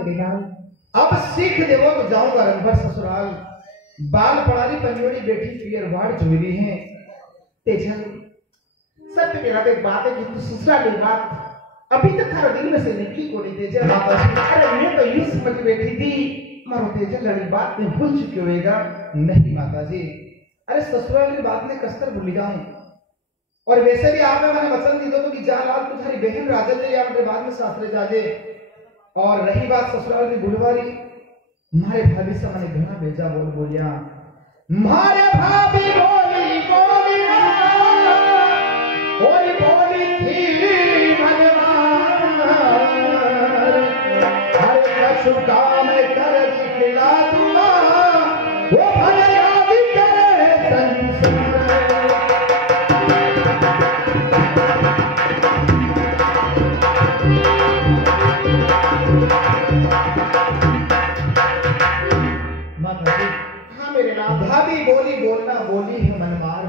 मेरे लाल। अब सीख देवो तो जाऊंगा रंगभर ससुराल, बाल पड़ारी पंजोड़ी बेटी पियर वाड़ जुड़ी है तेजल सत्य मेरा एक बात है कि तू ससुराल की बात अभी तक थारा दिल में से निकली को नहीं तेजल। अरे मैं तो यूं समझ बैठी थी मारो तेजल लड़ी बात में भूल चुके होएगा। नहीं माता जी, अरे ससुराल की बात में कसकर भूल जाऊं। और वैसे भी आपने मैंने वचन दी दो कि जा लाल तुम्हारी बहन राजल या अपने बाद में सासरे जाजे। और रही बात ससुराल की बुलवारी, मारे भाभी से मैंने घना भेजा बोलिया मारे भाभी बोली बोलिया और बोली थी भगवान हर कछु काम कर दिखला दूंगा वो भला भी करे संसार। भाभी बोली बोलना बोली है मनमार,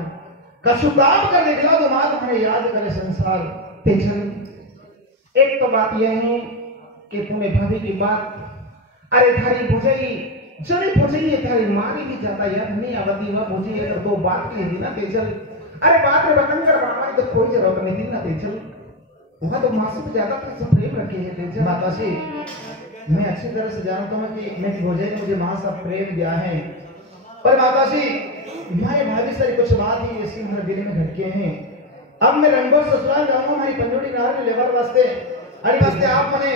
कछु काम कर निकला तो मां तुम्हें याद करे संसार। तेजल एक तो बात यह है कि तूने भाभी की बात अरे थारी भुजई जड़ी भुजई है थारी मारी भी जाता याद नहीं आवती वह भुजई अगर दो बात कही थी ना तेजल। अरे बात में बतन कर बात तो कोई जरूरत नहीं थी ना तेजल। वहां तो मासूम से ज्यादा तो प्रेम रखी है तेजल। माता जी मैं अच्छी तरह से जानता हूं कि मेरी भुजई ने मुझे मां से प्रेम दिया है, पर माता जी हमारे भाभी से कुछ बात ही ऐसी हमारे दिल में घटके हैं। अब मैं रंगों ससुराल जाऊंगा हमारी पंजोड़ी नार में लेवर वास्ते। अरे वास्ते आप मैंने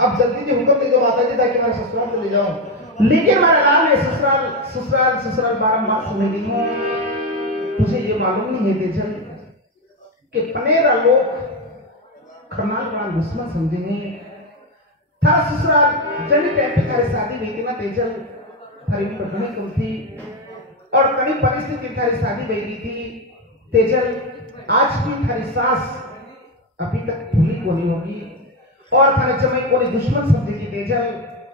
अब जल्दी से हुक्म दे दो माता जी ताकि मैं ससुराल चले जाऊं। लेकिन मेरा नाम है ससुराल ससुराल ससुराल बारंबार सुनेगी हूं। तुझे ये मालूम नहीं है तेजल कि पनेरा लोग खरनाल का दुश्मन समझेंगे। था ससुराल जनी टाइम पे थारी शादी हुई थी ना तेजल, थारी उम्र घनी कम थी और कड़ी परिस्थिति थारी शादी गई थी तेजल। आज भी थारी सास अभी तक भूली को नहीं होगी और थारे जमाई को दुश्मन समझेगी तेजल।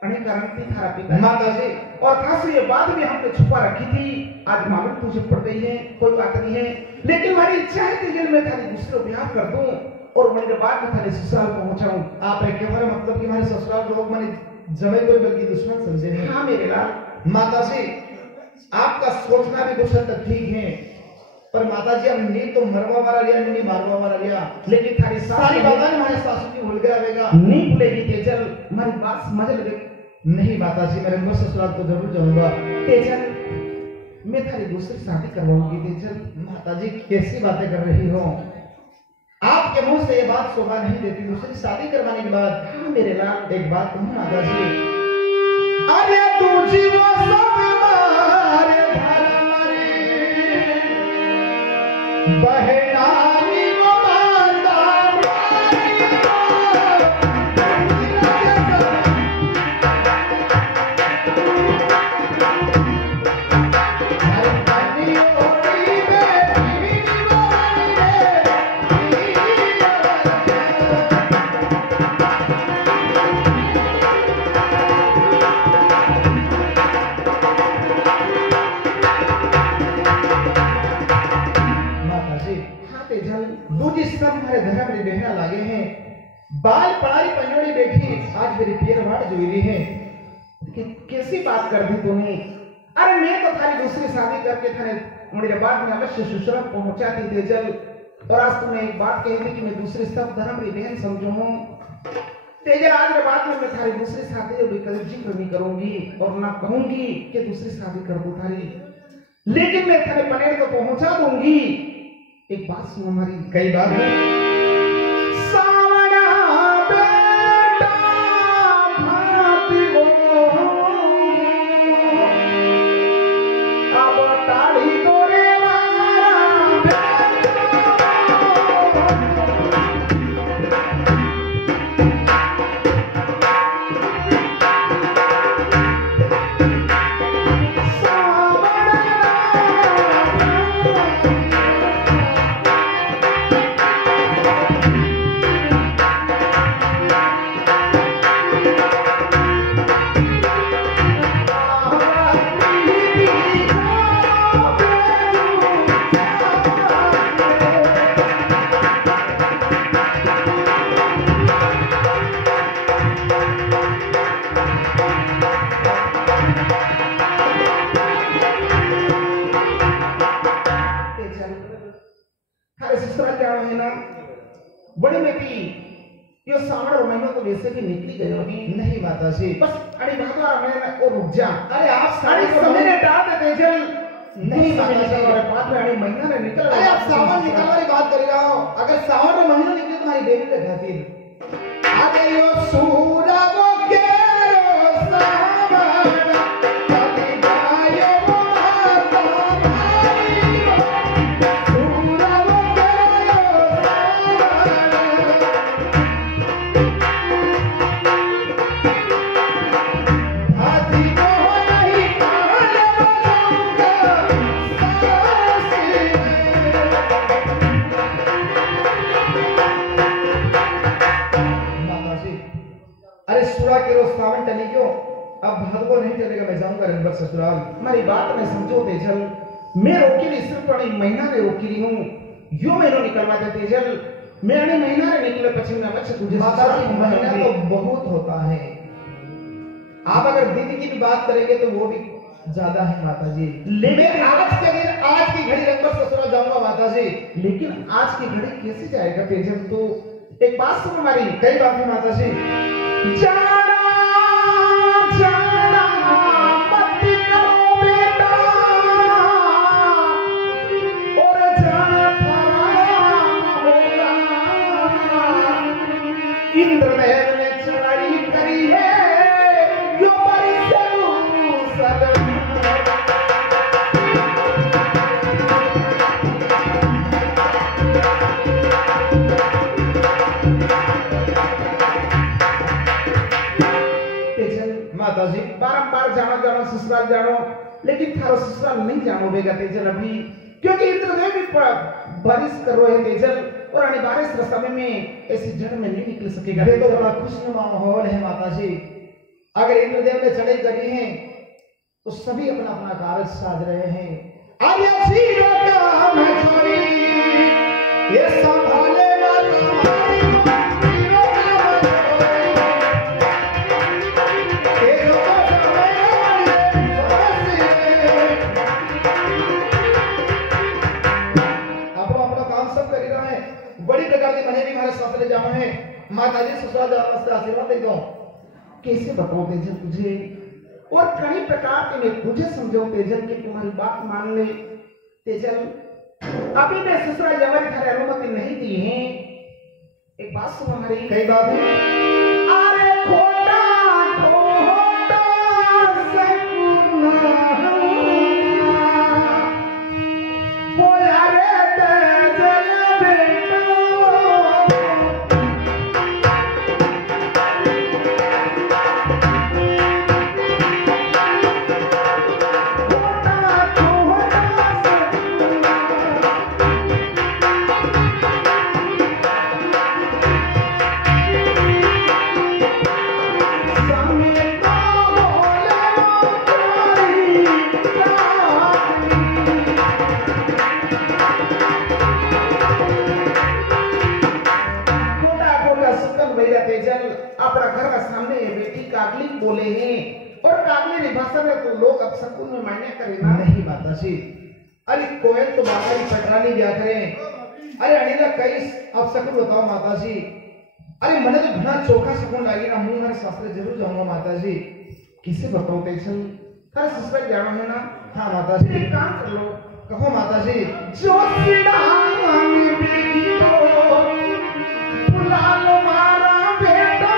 अनेक कारण थी थारा पिता माता जी और था से ये बात भी हमने छुपा रखी थी, आज मालूम तुझे पड़ गई है, कोई बात नहीं है। लेकिन हमारी इच्छा है तेजल मैं थारी दूसरे ब्याह कर दूं और मेरे बाद में थारे ससुराल पहुंचाऊं। आप एक हमारा मतलब कि हमारे ससुराल लोग मैंने जमाई को बल्कि दुश्मन समझे हैं। हाँ मेरे लाल। माता जी आपका सोचना भी कुछ हद तक ठीक है, पर माता जी हम नहीं तो मरवा वाला लिया नहीं मारवा वाला लिया। लेकिन थारी सारी बातें हमारे सासू की भूल गया रहेगा नहीं भूलेगी तेजल। हमारी बात समझ लगे। नहीं माता जी मेरे को ससुराल तो जरूर जाऊंगा। तेजल मैं थारी दूसरी शादी करवाऊंगी तेजल। माता जी कैसी बातें कर रही हो, आपके मुंह से ये बात शोभा नहीं देती। दूसरी शादी करवाने के बाद हाँ मेरे लाल। एक बात कहूं माता जी, अरे तुझी वो सब मारे बहनानी वो मारदा बहना लागे हैं। बाल पड़ारी पंजोड़ी बैठी आज मेरी पियर वाट जोड़ी है। कैसी बात कर दी तूने। अरे मैं तो थारी दूसरी शादी करके थाने मेरे बाद में अवश्य ससुराल पहुंचा थी तेजल। और आज तूने एक बात कही थी कि मैं दूसरे सब धर्म की बहन समझू हूं तेजल। आज के बाद में मैं थारी दूसरी शादी कभी जिक्र नहीं करूंगी और ना कहूंगी कि दूसरी शादी कर दो थारी, लेकिन मैं थारे पनेर को पहुंचा दूंगी। एक बात सुनो हमारी। कई बात है सावन और महीनों तो वैसे भी निकली गए होगी। नहीं माता जी, बस अरे भगवान मैं और रुक जा। अरे आप सारे समय ने डाल दे जल नहीं माता जी, और बाद में अरे महीना में निकल। अरे आप सावन निकल वाली बात कर रहा हो। अगर सावन में महीना निकले तुम्हारी बेटी के खातिर आगे यो सूरज के सावन कभी गायो माता मारी सूरज के हाथी को नहीं अरे सुरा के रोज सावन टली क्यों? अब भादवा नहीं चलेगा, मैं जाऊंगा रंगभर ससुराल। हमारी बात में समझो तेजल, मैं रोकी नहीं, सिर्फ पड़ी महीना रे रोकी रही हूँ। यो महीनों निकलवा दे तेजल, मैं अने महीना रे निकले पश्चिम ना बच्चे तुझे माता जी महीना तो बहुत होता है। आप अगर दिन की भी बात करेंगे तो वो भी ज्यादा है माता जी। लेकिन आज के दिन आज की घड़ी रंगभर ससुराल जाऊंगा माता जी। लेकिन आज की घड़ी कैसे जाएगा तेजल? तो एक बात सुन हमारी। कई बात है माता जी। जाना जाना मत करो बेटा, और जाना होगा। इंद्रदेव ने चढ़ाई करी है यो बड़ी सदम। माता जी बारंबार जानो जानो ससुराल जानो, लेकिन थारो ससुराल नहीं जानो बेगा तेजल अभी, क्योंकि इंद्रदेव भी बारिश कर रहे हैं तेजल, और आने बारिश के समय में ऐसी जड़ में नहीं निकल सकेगा। ये तो बड़ा खुशनुमा माहौल है माता जी। अगर इंद्रदेव ने चढ़ाई करी है तो सभी अपना अपना कार्य साध रहे हैं। ये संभाले बड़ी प्रकार की मने भी हमारे साथ जाना है। माता जी ससुराल जाने आशीर्वाद दे दो। कैसे बताओ तेजल तुझे, और कई प्रकार के मैं तुझे समझाऊं तेजल कि तुम्हारी बात मान ले। तेजल अभी मैं ससुराल जाने की अनुमति नहीं दी है। एक बात सुनो हमारी। कई बात है। अरे खोटा खोटा सपना बोला रे तेजल बेटा, अपना घर का सामने बेटी कागली बोले हैं, और कागली भाषा में तो लोग अब सकून में मायने करे ना। नहीं माता जी, अरे कोयल तो बाहरी पटरानी क्या करें। अरे अनिला कई अब सकून बताओ माता जी। अरे मैंने तो घना चोखा सकून लगी ना, मुंह हर शास्त्र जरूर जाऊंगा माता जी। किसे बताओ तेजल, हर ससुराल जाना है ना। हाँ माता जी। एक काम कर लो। कहो माता जी। जो सिडांग बेटी को बुला लो मारा बेटा,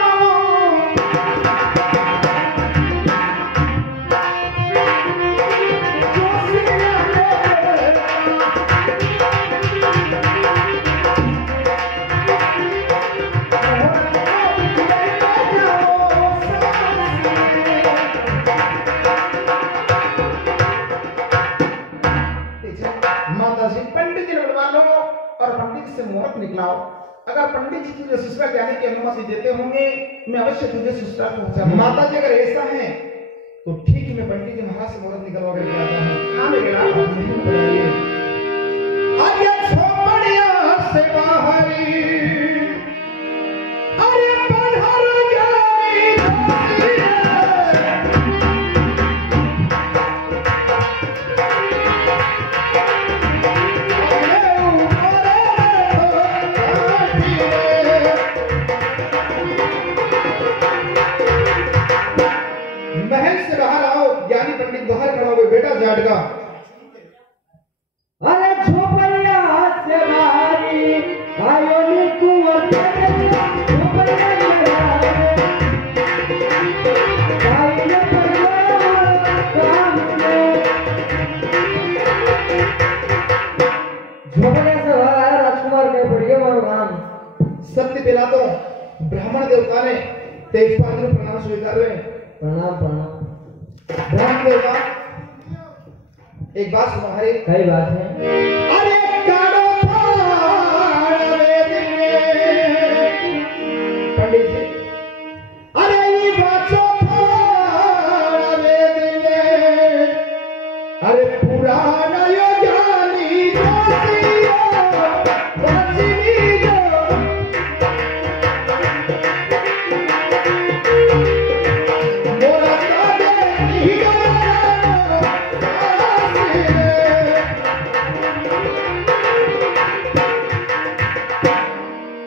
पंडित जी बुलवा लो और पंडित से मुहूर्त निकलाओ। अगर पंडित जी तुझे ससुराल जाने की अनुमति देते होंगे, मैं अवश्य तुझे ससुराल पहुंचाऊंगा। माता जी अगर ऐसा है तो ठीक है, मैं पंडित जी महाराज से मुहूर्त निकलवा कर आता हूँ। हाँ बेटा, आगे छोड़िया से बाहरी, अरे पधार गई नाटका। अरे झोपड़िया से भारी आयो नी कुंवर झोपड़िया से राजकुमार कह पड़िए मारो नाम सत्य पिला तो ब्राह्मण देवता ने तेजपाल ने प्रणाम स्वीकार हुए। प्रणाम प्रणाम। ब्राह्मण देवता एक बात सुनो हरे। कई बात है। अरे कारो थाल वेद में पंडित जी अरे ये बाचो थाल वेद में अरे पुराना यो ज्ञानी ज्योतियो वासिनी जो मोरा कादे हीरो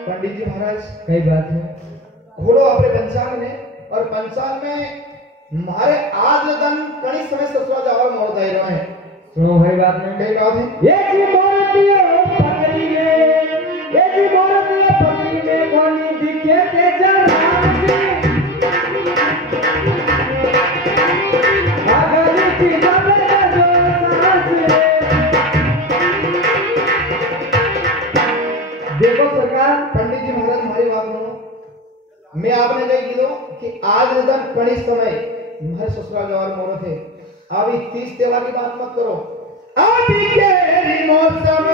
पंडित जी महाराज कई बात है। खोलो अपने पंचांग में और पंचांग में हमारे आज दिन कई समय ससुरा जावर मोड़ दे रहे हैं। सुनो भाई बात है। कई बात है। ये जी मोरतियो पगड़ी में ये जी मोरतियो पगड़ी में कोनी दिखे तेजा राम जी अगली की जबे जो सांस रे। देखो सरकार पंडित जी महाराज हमारी बात सुनो। मैं आपने कही की दो कि आज दिन कड़ी समय हमारे ससुरा जावर मोड़ थे। अभी 30 त्योहार की बात मत करो। अभी के मौसम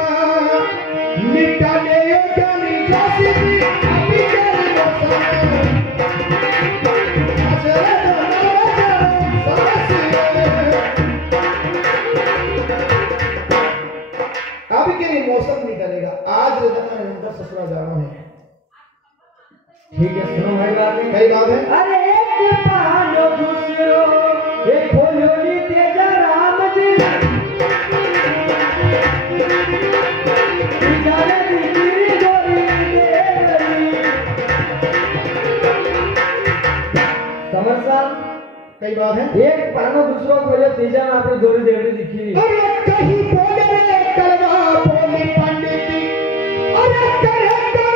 मिटाने यो जानी जाती थी। अभी के मौसम अभी के मौसम निकलेगा। आज दिन में ससुरा जाना है। ठीक है सुनो भाई बात है। कई बात है। अरे एक पानो दूसरो एक खोलो नी तेजा राम जी जाने दी गिरी गोरी देवरी समझ। कई बात है। एक पानो दूसरो खोलो तेजा में अपनी गोरी देवरी दिखी। अरे कहीं बोले रे कलवा बोली पंडित जी अरे करे करे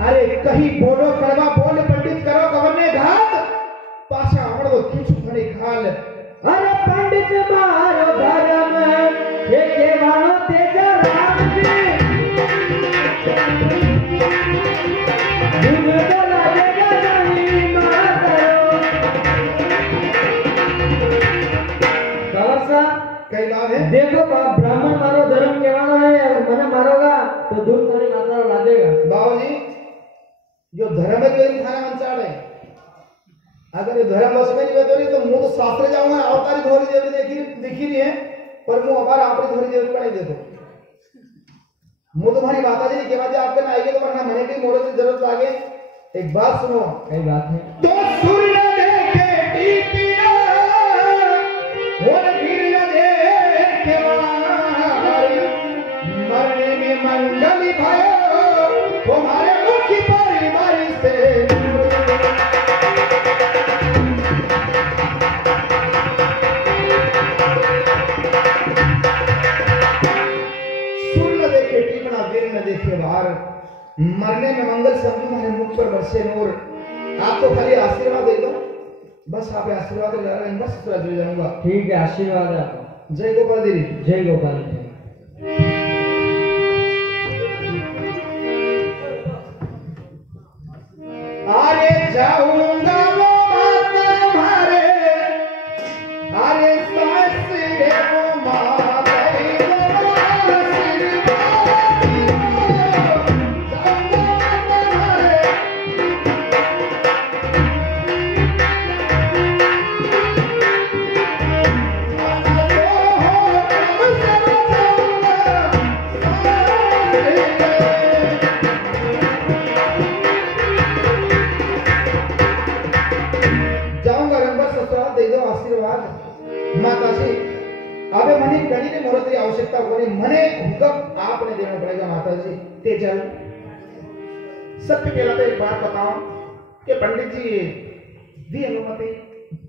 अरे कहीं बोलो कड़वा बोल पंडित करो गवर्ने घात पाछा आवड़ो खींचू खड़ी खाल। अरे पंडित मारो धर्म ये केवानो तेजा राम जी दूध बोला देगा नहीं मारो कवसा। कई बात है। देखो ब्राह्मण मारो धर्म केवानो है अगर मने मारोगा तो दूध थोड़ी मात्रा लागेगा। बाबूजी जो धर्म है जो इन खाना मंचाड़ है अगर ये धर्म बस में नहीं बतौरी तो मुंह तो शास्त्र जाऊंगा अवतारी धोरी देवी दिखी रही है पर मुंह हमारा आपरी धोरी देवी का नहीं देखो। मुंह तुम्हारी माता जी के बाद आपके ना आएगी तो वरना मने की मोड़ की जरूरत आगे। एक बात सुनो। कई बात है। तो सूर्य देखे टीपिया और फिर न देखे वारी मरने में मंगल भयो तुम्हारे मुखी परिवार से न देखे बाहर मरने में मंगल समझू मेरे मुख पर बरसे नूर। आप तो खाली आशीर्वाद दे दो बस। आप आशीर्वाद ले रहे हैं बस ससुरा जुड़ जाऊंगा। ठीक है आशीर्वाद है आपका। जय गोपाल जी। जय गोपाल जी। अरे जाऊंगा वो माता मारे अरे सास रे वो माता मुहूर्त की आवश्यकता होने मने हुक्म आपने देना पड़ेगा माता जी। तेजल, सबसे पहला तो एक बात बताओ कि पंडित जी दी अनुमति।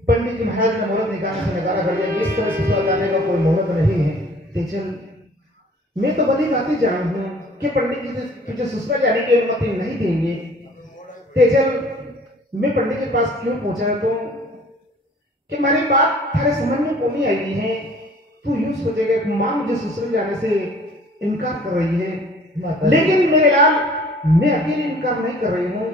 पंडित जी महाराज ने मुहूर्त निकालने से नकारा कर दिया, इस तरह ससुराल जाने का कोई मुहूर्त नहीं है। तेजल, मैं तो भली बात ही जान हूं कि पंडित जी तुझे ससुराल जाने की अनुमति नहीं देंगे। तेजल, मैं पंडित के पास क्यों पहुंचा तो कि मेरी बात थारे समझ में क्यों नहीं आई है। तू यूं सोचेगा कि मां मुझे ससुराल जाने से इनकार कर रही है, लेकिन मेरे लाल मैं अकेले इनकार नहीं कर रही हूँ।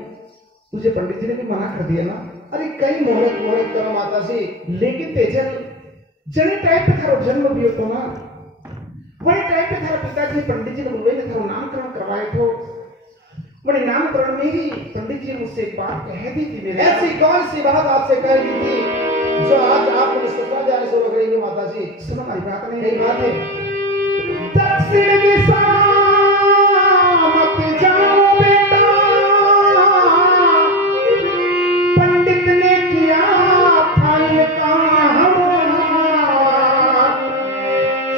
तुझे पंडित जी ने भी मना कर दिया ना। अरे कई मुहूर्त करो माता जी। लेकिन तेजल, जने टाइम पे थारो जन्म भी हो ना, वही टाइम पे थारा पिताजी पंडित जी ने बुलवाई ने थारो नामकरण करवाए थे। मैंने नामकरण में ही पंडित जी ने मुझसे एक बात कह दी थी मेरे। ऐसी कौन सी बात आपसे कह दी थी जो आज आप मुझे ससुराल जाने से रोक रही है माता जी? सुनो, हमारी बात नहीं, यही बात है। दक्षिण दिशा मत जाओ बेटा, पंडित ने किया फाइल का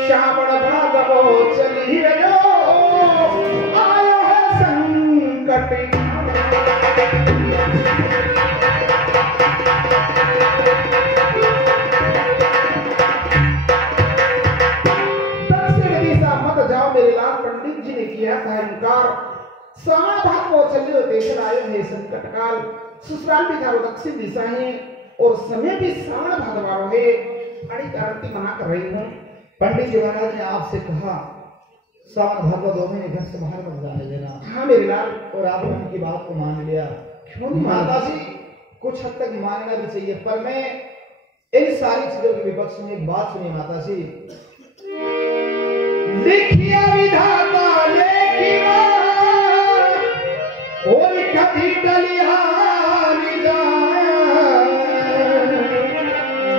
श्रावण भादवो चली रहो, आयो है संकट। मेरे लाल पंडित जी ने किया था इनकार। सारा भाग वो चले देशन आए हैं संकट काल। ससुराल भी था दक्षिण दिशा है और समय भी सारा भाग वालों है। बड़ी कारण मना कर रही हूँ। पंडित जी महाराज ने आपसे कहा सावन भादवा 2 महीने घर से बाहर मत जाने देना। हाँ मेरे लाल, और आपने उनकी बात को मान लिया। क्यों नहीं माता जी? कुछ हद तक मानना भी चाहिए, पर मैं इन सारी चीजों के विपक्ष में एक बात सुनी माता जी। लिखिया विधाता लेखिया और कभी डलिहारी जाए,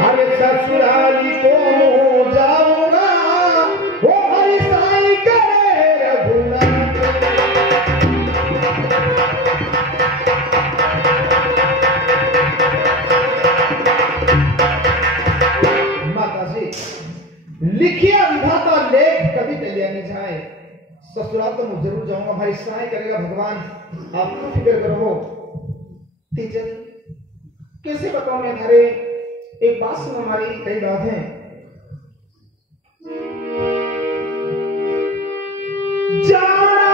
अरे ससुराली को जाऊंगा वो हरी साई करे रघुनाथ। माता जी, लिखिया विधाता लेख कभी टलिया नहीं जाए। ससुराल तो मैं जरूर जाऊंगा, भाई सहाय करेगा भगवान, आप क्यों फिक्र करो। तेजल, कैसे बताऊं मैं थारे? एक बात सुनो, हमारी कई बात है। जाना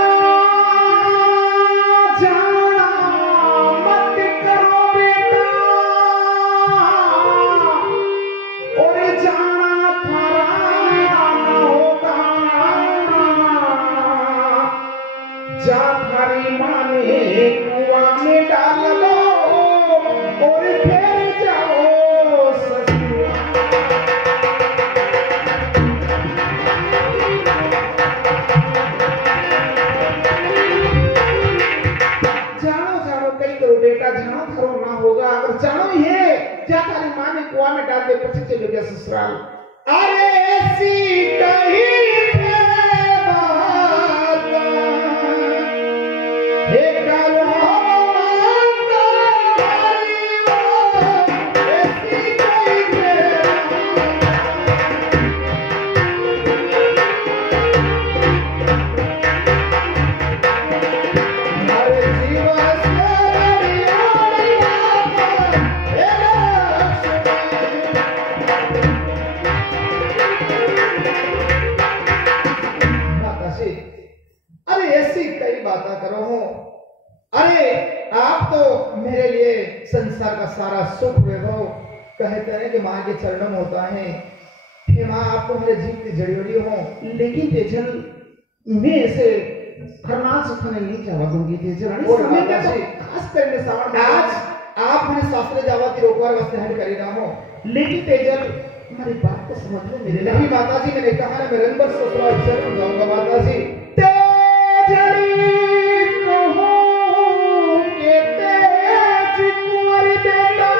जाना मत करो बेटा, और जाना थारा होगा। जा थारी माने कुआं में डाल दो और फिर जाओ ससुराल। जानो जानो कई करो बेटा, जानो थारो ना होगा। अगर जानो ही है, जा थारी माँ ने कुआं में डाल दे, पछी चले गया ससुराल। अरे ऐसी कहीं मेरे लिए संसार का सारा सुख वैभव कहते हैं कि माँ के चरणों में होता है कि माँ आपको मेरे जीव की जड़ियों हो। लेकिन तेजल, मैं ऐसे खरनाथ सुखने नहीं चाहवा दूंगी तेजल। और माता जी, खास करके सावन आज आप मैंने शास्त्र जावा की रोकवार वास्ते हट करी ना हो। लेकिन तेजल, हमारी बात को समझ लो मेरे। नहीं माता जी, मैंने कहा ना मैं रंगबर ससुराल जरूर जाऊंगा माता जी। तेजली कहो के तेज कुंवर बेटा,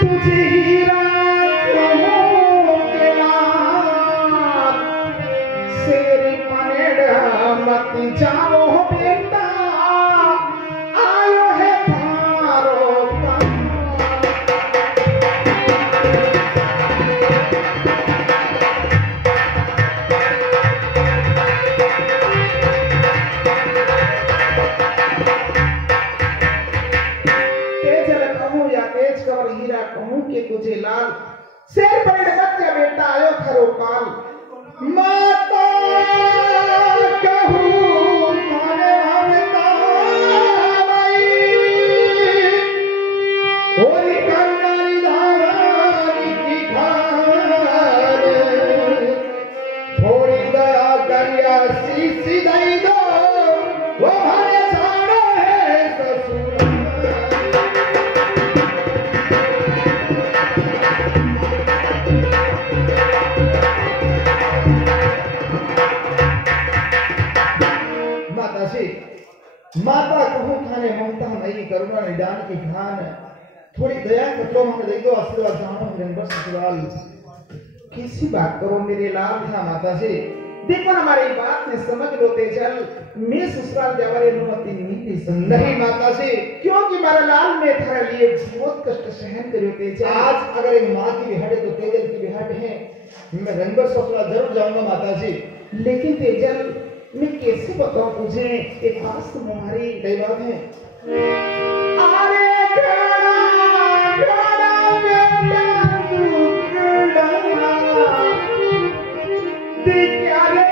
तुझे हीरा कहो के लाल, शेर पनेड़ मत जाओ बेटा, आयो है थारो का। कहूं कि तुझे लाल शेर परिणत या बेटा आयो खरो काल माता कहूं थाने ममता होरी कन्नारी धारानी की खार थोड़ी दया करिया सीसी दई दो वो हरे जानो है ससुर माता कहूं थाने ममता नहीं करुणा निदान की ध्यान थोड़ी दया करो हमें दे दो आशीर्वाद जानो रंबर ससुराल कैसी बात करो मेरे लाल हाँ माता जी देखो ना हमारी बात में समझ लो तेजल मैं ससुराल जावारे अनुमति नहीं दे सकता नहीं माता जी क्योंकि मेरा लाल में थारे लिए बहुत कष्ट सहन करियो तेजल आज अगर एक माँ की बिहाट है तो तेजल की बिहाट है मैं रंबर ससुराल जरूर जाऊंगा माता जी लेकिन तेजल मैं कैसे बताऊं तुझे एक खास तुम्हारी कई बात है अरे गाना बेटा दुखड़ा दिखा रे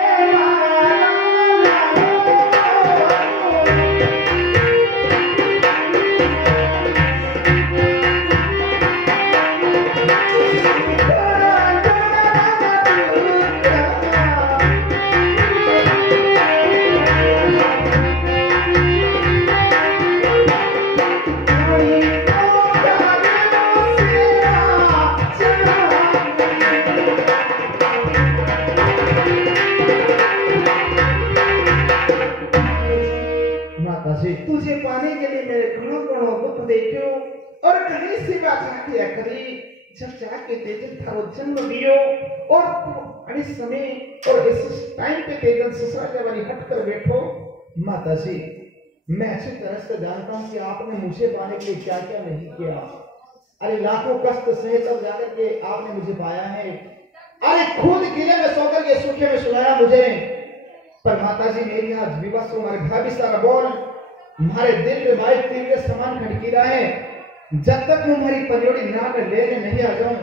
तुझे पाने के लिए मेरे घणो घणो दुख देखियो और कहीं से बात किया करी जब जाके तेजल थारो जन्म दियो और इस समय और इस टाइम पे तेजल ससुराल वाली हट कर बैठो माता जी मैं अच्छी तरह से जानता हूँ कि आपने मुझे पाने के लिए क्या क्या नहीं किया अरे लाखों कष्ट सहे तब जाकर के आपने मुझे पाया है अरे खुद किले में सोकर के सूखे में सुनाया मुझे पर माता जी मेरी आज विवश हमारे भाभी सारा बोल हमारे दिल में माइक तीर के समान खड़की रहा है जब तक मैं हमारी परियोड़ी ना कर लेने नहीं आ जाऊं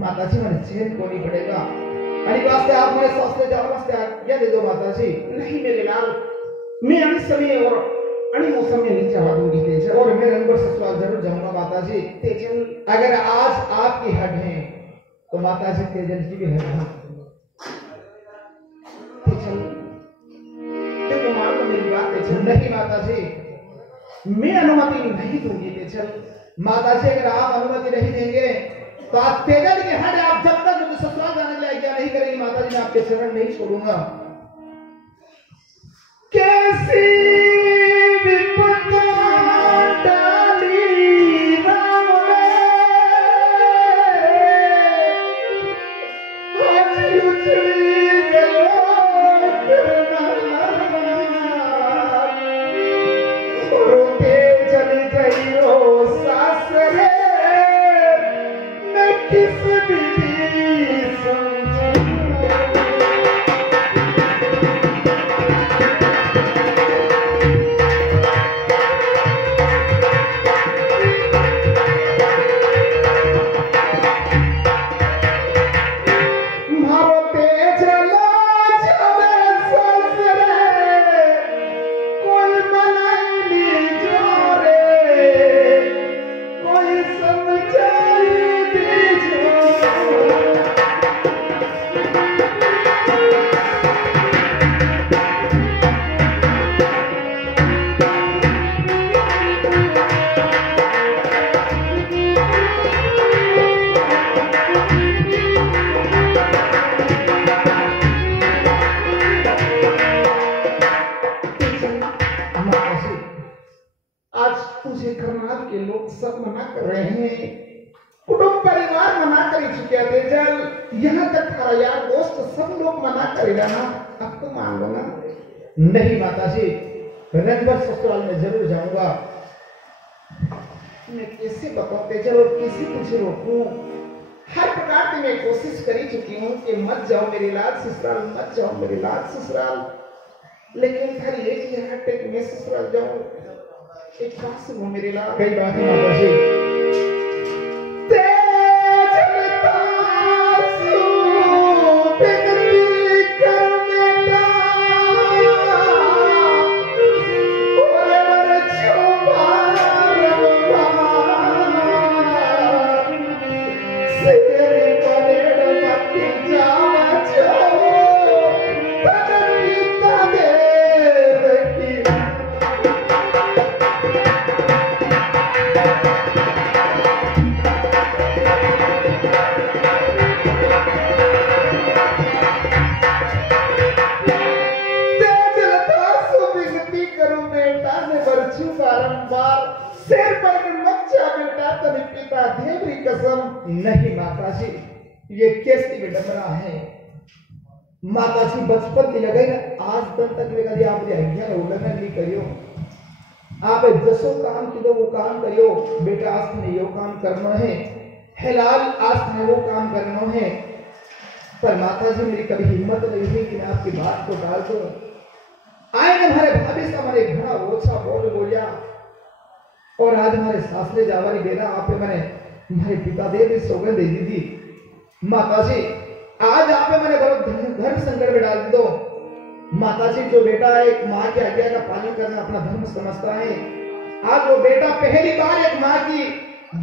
माता जी मुझे चैन को नहीं पड़ेगा अरे वास्ते आप मेरे साथ जाओ वास्ते आज्ञा दे दो माता जी नहीं मेरे लाल मैं अन समय और अन मौसम में नहीं जवा दूंगी तेजल और मैं रंगपुर ससुराल जरूर जाऊंगा माता जी तेजल अगर आज आपकी हट है तो माता जी तेजल की भी हट है तेजल देखो मान लो मेरी बात तेजल नहीं माता जी मैं अनुमति नहीं दूंगी तेजल माता जी अगर आप अनुमति नहीं देंगे तो आप तेजल के हट आप जब तक मुझे ससुराल जाने के लिए आज्ञा नहीं करेंगे माता जी मैं आपके चरण नहीं छोड़ूंगा कैसी विपदा डाली राम ने आज उछली गयो रोते चली गई सासरे मैं किस विधि समझूं तुझे करनाल के लोग सब मना कर रहे हैं कुटुंब परिवार मना कर चुके थे जल यहाँ तक थारा यार दोस्त सब लोग मना करेगा ना अब तो मान लो ना नहीं माता जी रंगभर ससुराल में जरूर जाऊंगा मैं कैसे बताऊं तेजल और कैसे तुझे रोकूं हर प्रकार की मैं कोशिश करी चुकी हूँ कि मत जाओ मेरे लाल ससुराल मत जाओ मेरे लाल ससुराल लेकिन थारी एक ही हट है कि मैं ससुराल जाऊं एक बात सुनो मेरे लाल कई बात है माता जी सिर पर मच्छा बेटा तभी पिता देवरी कसम। नहीं माता जी, ये कैसी विडंबना है। माता जी बचपन की लगे ना आज तक वे कभी आपने आज्ञा उल्लंघन नहीं करियो। आप जसो काम की दो वो काम करियो बेटा, आज तुम्हें यो काम करना है लाल, आज तुम्हें वो काम करना है। पर माता जी मेरी कभी हिम्मत नहीं हुई कि मैं आपकी बात को टाल दूं। आए हमारे भाभी से हमारे घना ओछा बोल बोलिया और आज हमारे सासरे जावारी बेरा आप मैंने हमारे पिता देव सौगंध दे दी थी। माता जी आज आप मैंने धर्म संकट में डाल दी दो। माता जी जो बेटा एक माँ की आज्ञा का पालन करना अपना धर्म समझता है, आज वो बेटा पहली बार एक माँ की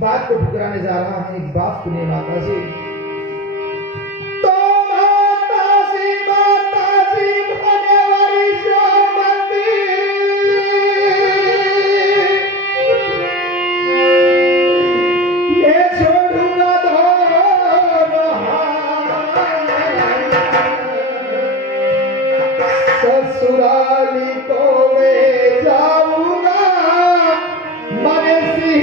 बात को ठुकराने जा रहा है। एक बात सुनिए माता जी। तो माता जी भने वाली सोमती मैं छोड़ूंगा ससुराली को मैं जाऊंगा मने सी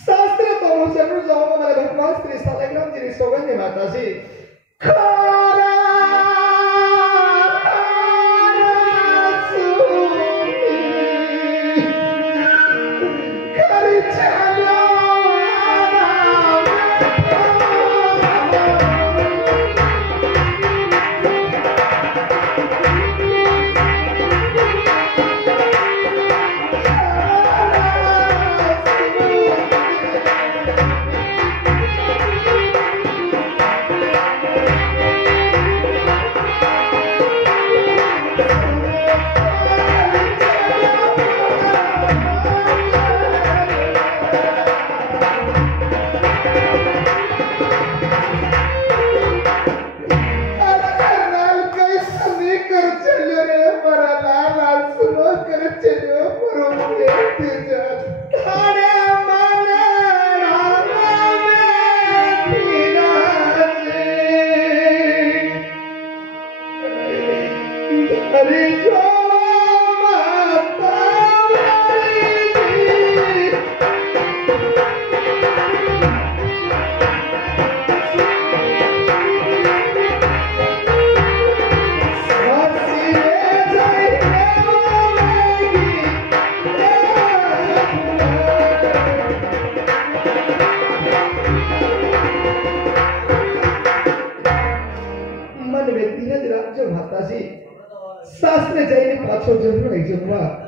शास्त्र तो जरूर जाऊंगा मेरे भगवान श्री सालग्राम जी सौगंध माता जी। शास्त्र जाइने पाछो जरूर है जरूर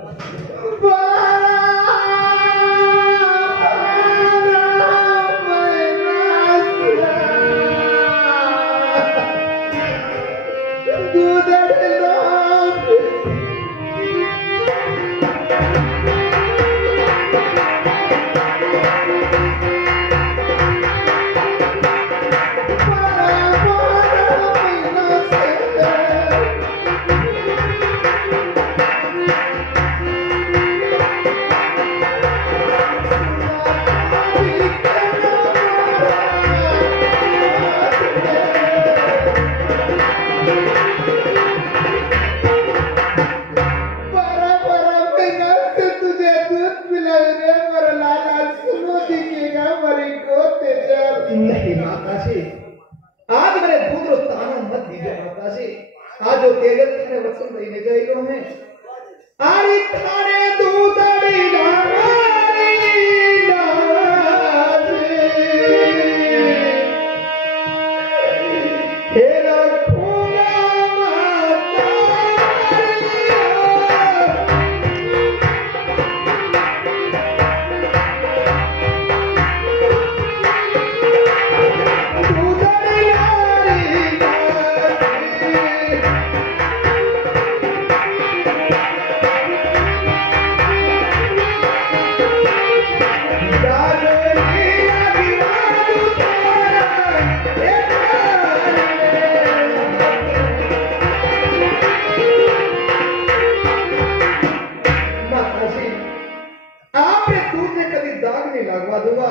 दूंगा,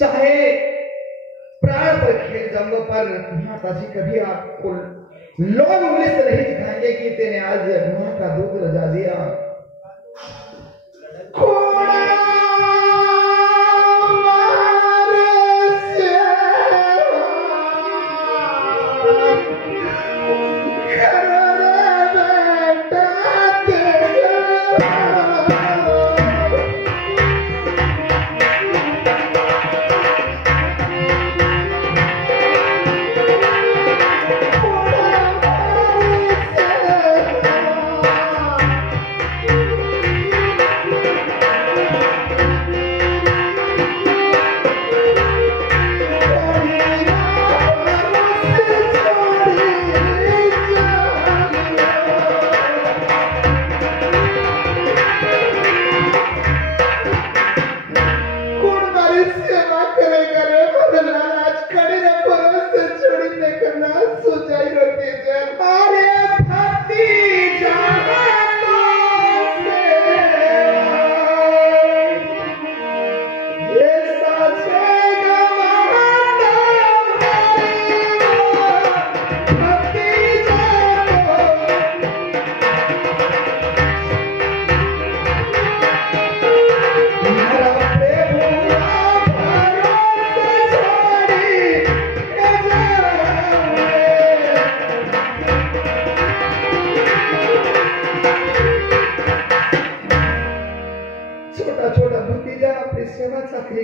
चाहे प्राण पर खेल जाऊंगा, पर माता जी कभी आपको लोग उंगली से नहीं दिखाएंगे कि तेने आज मां का दूध रजा दिया।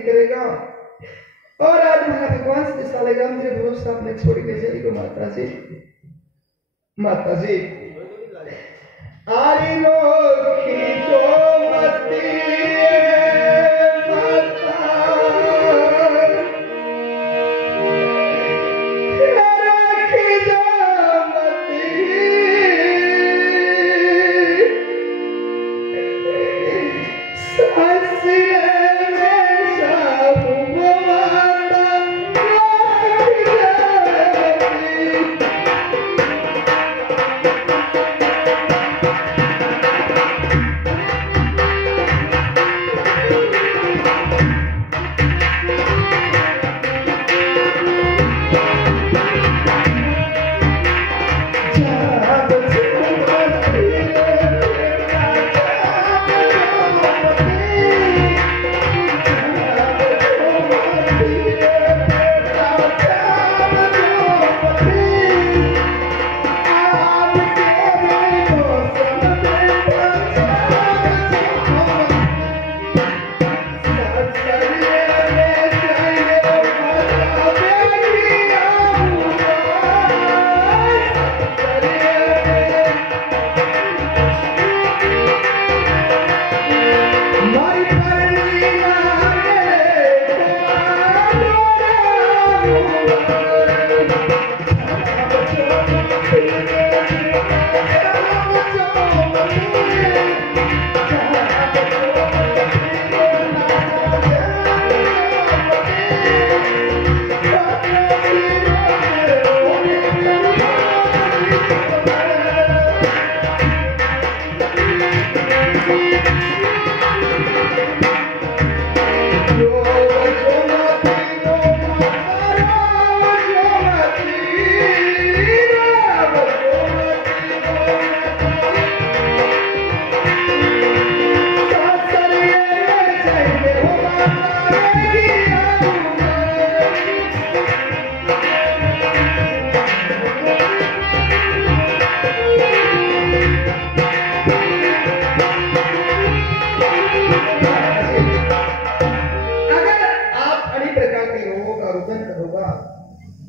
करेगा और आज मेरा भगवान से सालेगा मेरे भरोसा अपने छोड़ी ले जाएगी। माता जी आरी लोग खींचो मती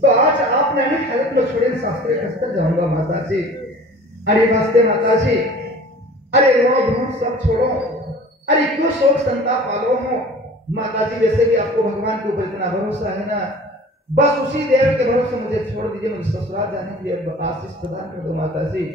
तो आज आपने हेल्प लो छोड़े शास्त्र खस्तर जाऊंगा माता जी। अरे वास्ते माता जी, अरे रो धूम सब छोड़ो, अरे क्यों शोक संताप पालो हो माता जी। जैसे कि आपको भगवान के ऊपर इतना भरोसा है ना, बस उसी देव के भरोसे मुझे छोड़ दीजिए, मुझे ससुराल जाने के लिए आशीष प्रदान कर दो माता जी।